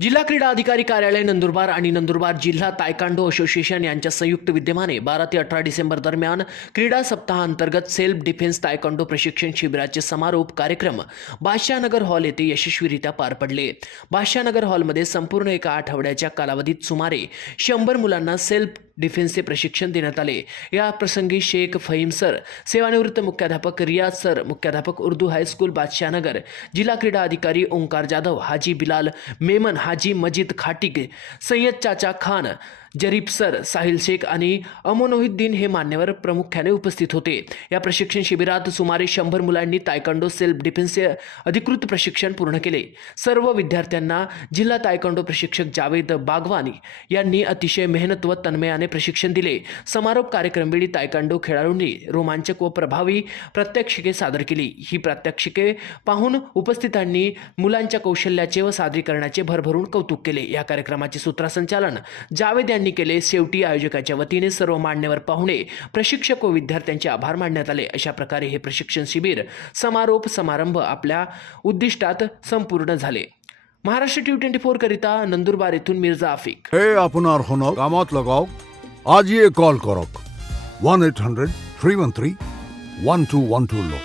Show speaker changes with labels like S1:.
S1: जिल्हा क्रीडा अधिकारी कार्यालय नंदुरबार आणि नंदुरबार जिल्हा तायकांडो असोसिएशन यांच्या संयुक्त विद्यमाने बारा ते अठरा डिसेंबर दरम्यान क्रीडा सप्ताहांतर्गत सेल्फ डिफेन्स तायकांडो प्रशिक्षण शिबिराचे समारोप कार्यक्रम बादशाहनगर हॉल येथे यशस्वीरित्या पार पडले. बादशाहनगर हॉलमध्ये संपूर्ण एका आठवड्याच्या कालावधीत सुमारे शंभर मुलांना सेल्फ डिफेन्सचे प्रशिक्षण देण्यात आले. या प्रसंगी शेख फहीम सर सेवानिवृत्त मुख्याध्यापक रियाज सर मुख्याध्यापक उर्दू हायस्कूल बादशाहनगर जिल्हा क्रीडा अधिकारी ओंकार जाधव हाजी बिलाल मेमन हाजी मजीद खाटिक सय्यद चाचा खान जरीप सर साहिल शेख आणि अमोनोहिद्दीन हे मान्यवर प्रामुख्याने उपस्थित होते. या प्रशिक्षण शिबिरात सुमारे शंभर मुलांनी तायकांडो सेल्फ डिफेन्सचे अधिकृत प्रशिक्षण पूर्ण केले. सर्व विद्यार्थ्यांना जिल्हा तायकांडो प्रशिक्षक जावेद बागवानी यांनी अतिशय मेहनत व तन्मयाने प्रशिक्षण दिले. समारोप कार्यक्रमवेळी तायकांडो खेळाडूंनी रोमांचक व प्रभावी प्रात्यक्षिके सादर केली. ही प्रात्यक्षिके पाहून उपस्थितांनी मुलांच्या कौशल्याचे व सादरीकरणाचे भरभरून कौतुक केले. या कार्यक्रमाचे सूत्रसंचालन जावेद यांनी केले. शेवटी आयोजकाच्या वतीने सर्व मान्यवर पाहुणे प्रशिक्षक व विद्यार्थ्यांचे आभार मानण्यात आले. अशा प्रकारे हे प्रशिक्षण शिबिर समारोप समारंभ आपल्या उद्दिष्टात संपूर्ण झाले. महाराष्ट्र टी ट्वेंटी फोर करिता नंदुरबार येथून मिर्झा आफिक.
S2: हे आपण होणार कामात लगाव. आज ये कॉल करो. One eight hundred three one three one two one two low.